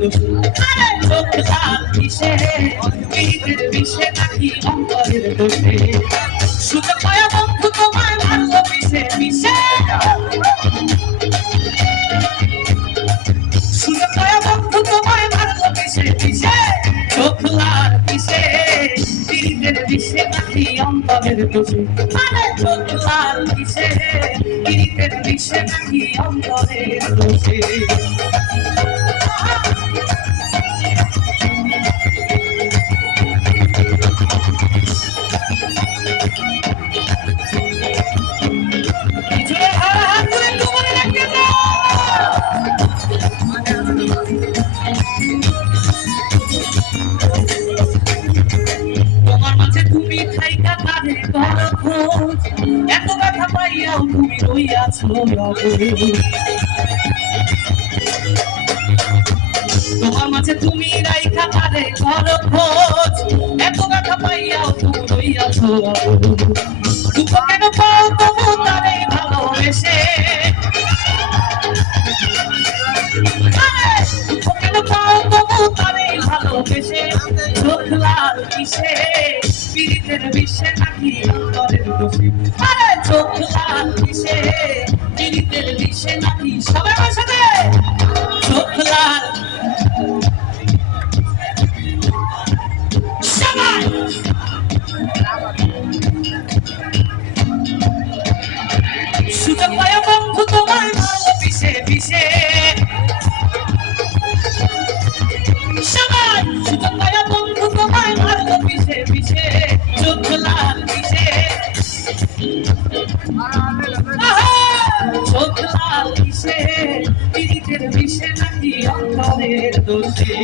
দোষে আরে চোখ লাল কিসে পীড়িতের বিষে নাকি অন্তরের দোষে সুযোগ পায়া বন্ধু তোমায় মারলো পিছে পিছে সুযোগ পায়া বন্ধু তোমায় মারলো পিছে পিছে চোখ লাল কিসে পীড়িতের বিষে নাকি অন্তরের দোষে আরে চোখ লাল কিসে পীড়িতের বিষে নাকি অন্তরের দোষে তোমার মাঝে তুমি থাইকা কাঁধে করো খোঁজ এত ব্যথা পাইয়াও তুমি রইয়াছো তোমার মাঝে তুমি রাইখা কাঁধে করো খোঁজ এত ব্যথা পাইয়াও তুমি রইয়াছো দুঃখ কেন পাও তবু তারে ভালোবেসে দুঃখ কেন পাও তবু তারে ভালোবেসে চোখ লাল কিসে পীড়িতের বিষে নাকি অন্তরের দোষে আরে চোখ লাল কিসে পীড়িতের বিষে নাকি সবাই আমার সাথে চোখ লাল সবাই সুযোগ পায়া বন্ধু তোমার ভালো পিছে পিছে সবাই সুযোগ পায়া বন্ধু তোমার ভালো পিছে পিছে চোখ লাল কিসে চোখ লাল কিসে পীড়িতের বিষে নাকি অন্তরের দোষে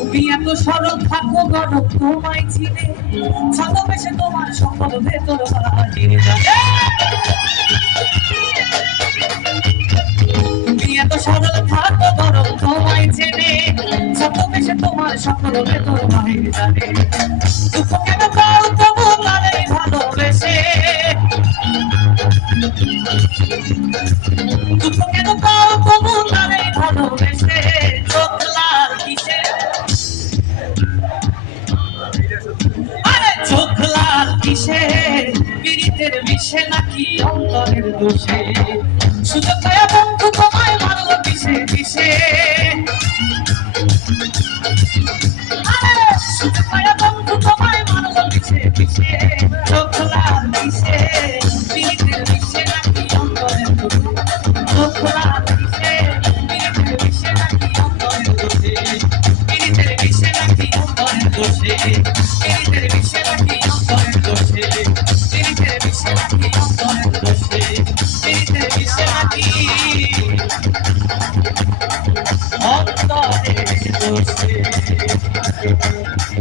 তুমি এত সরল থাকো গরম তোমায় চিনে ছদ্মবেশে তোমার সকল ভেতর বাহিরে জানে তুমি এত সরল থাকো গরম তোমায় চিনে ছদ্মবেশে তোমার সকল ভেতর বাহিরে জানে দুঃখ কেন পাও তবু তারে ভালোবেসে দুঃখ কেন পাও তবু তারে ভালোবেসে চোখ লাল কিসে আরে চোখ লাল কিসে পীড়িতের বিষে নাকি অন্তরের দোষে